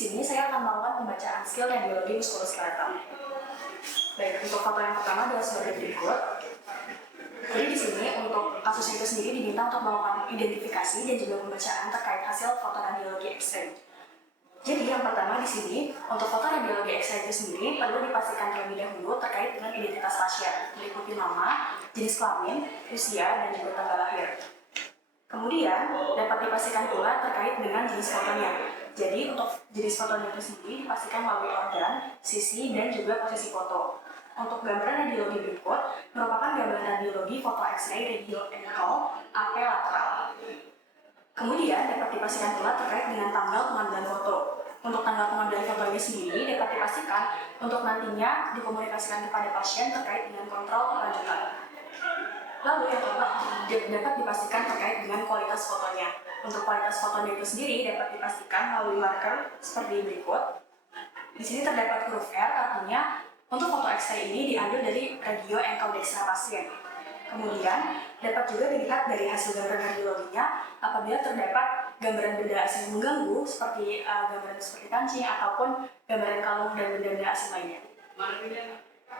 sini saya akan melakukan pembacaan skill radiologi muskuloskeletal. Baik, untuk foto yang pertama adalah sebagai berikut. Jadi di sini untuk kasus itu sendiri diminta untuk melakukan identifikasi dan juga pembacaan terkait hasil foto radiologi X-ray. Jadi yang pertama di sini untuk foto radiologi X-ray itu sendiri perlu dipastikan terlebih dahulu terkait dengan identitas pasien, meliputi nama, jenis kelamin, usia, dan juga tanggal lahir. Kemudian dapat dipastikan pula terkait dengan jenis fotonya. Jadi untuk jenis fotonya itu sendiri dipastikan melalui organ, sisi, dan juga posisi foto. Untuk gambaran radiologi berikut merupakan gambaran radiologi foto X-ray radio ankle AP lateral. Kemudian dapat dipastikan pula terkait dengan tanggal pengambilan foto. Untuk tanggal pengambilan fotonya sendiri dapat dipastikan untuk nantinya dikomunikasikan kepada pasien terkait dengan kontrol lanjutan. Lalu yang keempat dapat dipastikan terkait dengan kualitas fotonya. Untuk kualitas fotonya itu sendiri dapat dipastikan melalui marker seperti berikut. Di sini terdapat huruf R, artinya untuk foto X-ray ini diambil dari radio ankle dextra pasien. Kemudian dapat juga dilihat dari hasil gambaran radiologinya apabila terdapat gambaran benda asing yang mengganggu seperti gambaran seperti kancing ataupun gambaran kalung dan benda-benda asing lainnya.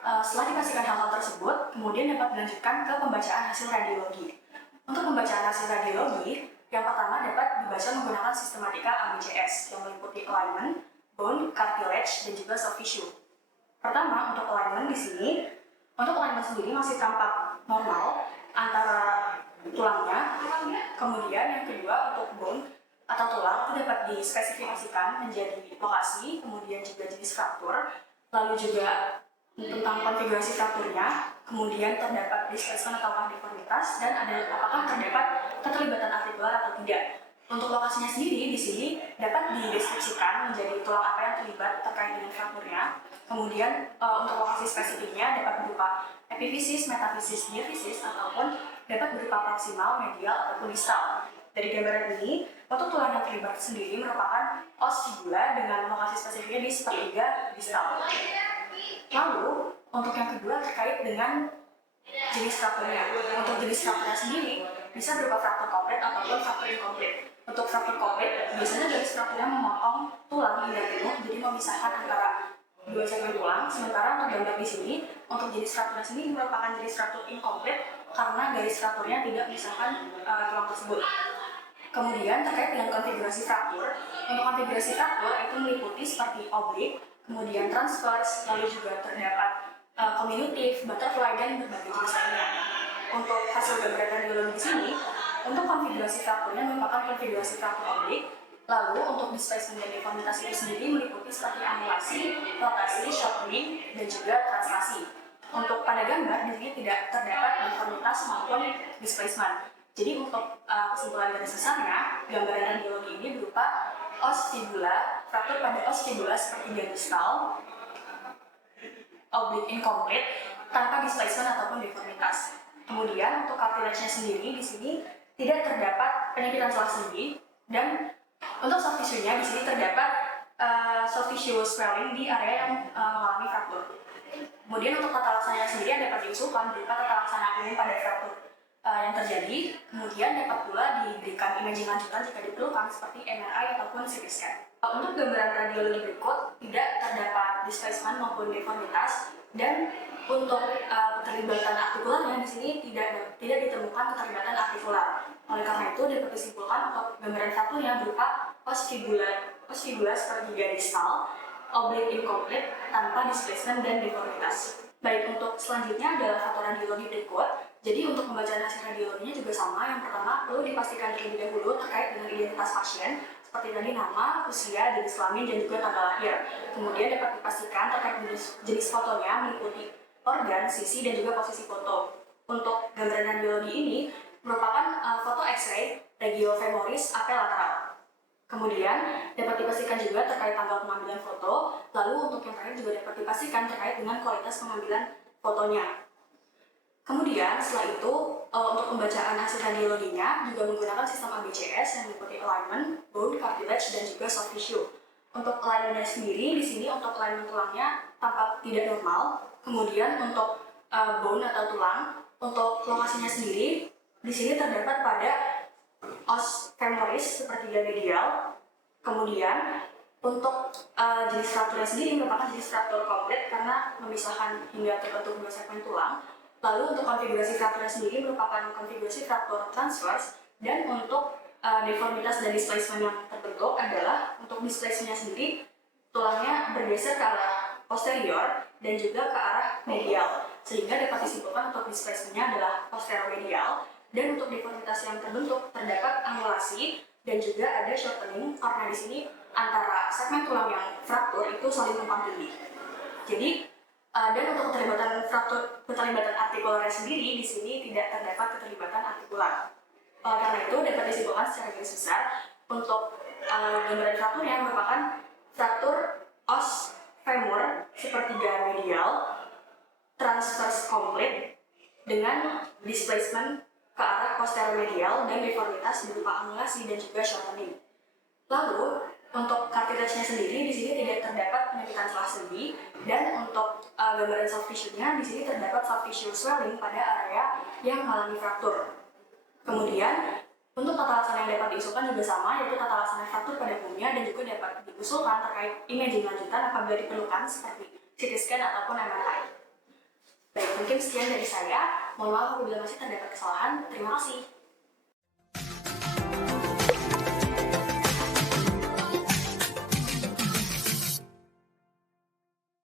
Setelah dipastikan hal-hal tersebut, kemudian dapat dilanjutkan ke pembacaan hasil radiologi. Untuk pembacaan hasil radiologi, yang pertama dapat dibaca menggunakan sistematika ABCS yang meliputi alignment, bone, cartilage, dan juga soft tissue. Pertama, untuk alignment di sini, untuk alignment sendiri masih tampak normal antara tulangnya. Kemudian yang kedua untuk bone atau tulang itu dapat dispesifikasikan menjadi lokasi, kemudian juga jenis fraktur, lalu juga tentang konfigurasi frakturnya, kemudian terdapat displacement atau deformitas, dan apakah terdapat keterlibatan artikular atau tidak. Untuk lokasinya sendiri di sini dapat dideskripsikan menjadi tulang apa yang terlibat terkait dengan frakturnya. Kemudian untuk lokasi spesifiknya dapat berupa epifisis, metafisis, diafisis, ataupun dapat berupa proksimal, medial, ataupun distal. Dari gambaran ini, untuk tulang yang terlibat sendiri merupakan os fibula dengan lokasi spesifiknya di sepertiga distal. Lalu, untuk yang kedua terkait dengan jenis frakturnya. Untuk jenis frakturnya sendiri bisa berupa fraktur komplit ataupun fraktur inkomplit. Untuk fraktur komplit, biasanya garis frakturnya memotong tulang hingga penuh, jadi memisahkan antara dua segmen tulang. Sementara untuk gambar di sini, untuk jenis frakturnya sendiri merupakan jenis fraktur inkomplit karena garis frakturnya tidak memisahkan tulang tersebut. Kemudian terkait dengan konfigurasi fraktur, untuk konfigurasi fraktur itu meliputi seperti oblik, kemudian transverse, lalu juga terdapat komunitif, butterfly, dan berbagai jenis lainnya. Untuk hasil gambaran radiologi di sini, untuk konfigurasi frakturnya merupakan konfigurasi fraktur oblik. Lalu untuk displacement dan deformitas itu sendiri meliputi seperti anulasi, rotasi, shortening, dan juga translasi. Untuk pada gambar di sini tidak terdapat deformitas maupun displacement. Jadi untuk kesimpulan garis besarnya, gambaran radiologi ini berupa os fibula, fraktur pada os fibula seperti distal, oblik incomplete, tanpa displacement ataupun deformitas. Kemudian untuk cartilage-nya sendiri di sini tidak terdapat penyempitan celah sendi, dan untuk soft tissue-nya di sini terdapat soft tissue swelling di area yang mengalami fraktur. Kemudian untuk tata laksananya sendiri dapat diusulkan berupa tata laksana umum pada fraktur yang terjadi. Kemudian dapat pula diberikan imaging lanjutan jika diperlukan seperti MRI ataupun CT scan. Untuk gambaran radiologi berikut tidak terdapat displacement maupun deformitas, dan untuk keterlibatan artikularnya di sini tidak ditemukan keterlibatan artikular. Oleh karena itu dapat disimpulkan untuk gambaran frakturnya berupa os fibula sepertiga distal, oblik incomplete, tanpa displacement dan deformitas. Baik, untuk selanjutnya adalah foto radiologi berikut. Jadi untuk pembacaan hasil radiologinya juga sama. Yang pertama perlu dipastikan terlebih dahulu terkait dengan identitas pasien, seperti tadi nama, usia, jenis kelamin, dan juga tanggal lahir. Kemudian dapat dipastikan terkait jenis fotonya meliputi organ, sisi, dan juga posisi foto. Untuk gambaran radiologi ini merupakan foto X-ray regiofemoris AP lateral. Kemudian dapat dipastikan juga terkait tanggal pengambilan foto. Lalu untuk yang terakhir juga dapat dipastikan terkait dengan kualitas pengambilan fotonya. Kemudian setelah itu untuk pembacaan hasil radiologinya juga menggunakan sistem ABCS yang meliputi alignment, bone, cartilage, dan juga soft tissue. Untuk alignment sendiri di sini untuk alignment tulangnya tampak tidak normal. Kemudian untuk bone atau tulang, untuk lokasinya sendiri di sini terdapat pada os femoris sepertiga medial. Kemudian Untuk jenis frakturnya sendiri merupakan jenis fraktur komplit karena memisahkan hingga terbentuk 2 segmen tulang. Lalu untuk konfigurasi frakturnya sendiri merupakan konfigurasi fraktur transverse, dan untuk deformitas dan displacement yang terbentuk adalah untuk displacementnya sendiri tulangnya bergeser ke arah posterior dan juga ke arah medial, sehingga dapat disimpulkan untuk displacementnya adalah posteromedial. Dan untuk deformitas yang terbentuk terdapat angulasi dan juga ada shortening karena di sini antara segmen tulang yang fraktur itu saling tumpang tindih. Jadi dan untuk keterlibatan artikularnya sendiri di sini tidak terdapat keterlibatan artikular. Karena itu dapat disimpulkan secara garis besar untuk gambaran frakturnya merupakan fraktur os femur sepertiga medial transverse komplit dengan displacement ke arah posteromedial dan deformitas berupa angulasi dan juga shortening. Lalu untuk cartilage-nya sendiri di sini tidak terdapat penyempitan celah sendi, dan untuk gambaran soft tissue-nya di sini terdapat soft tissue swelling pada area yang mengalami fraktur. Kemudian untuk tata laksana yang dapat diusulkan juga sama, yaitu tata laksana fraktur pada umumnya, dan juga dapat diusulkan terkait imaging lanjutan apabila diperlukan seperti CT scan ataupun MRI. Baik, mungkin sekian dari saya. Mohon maaf apabila masih terdapat kesalahan. Terima kasih.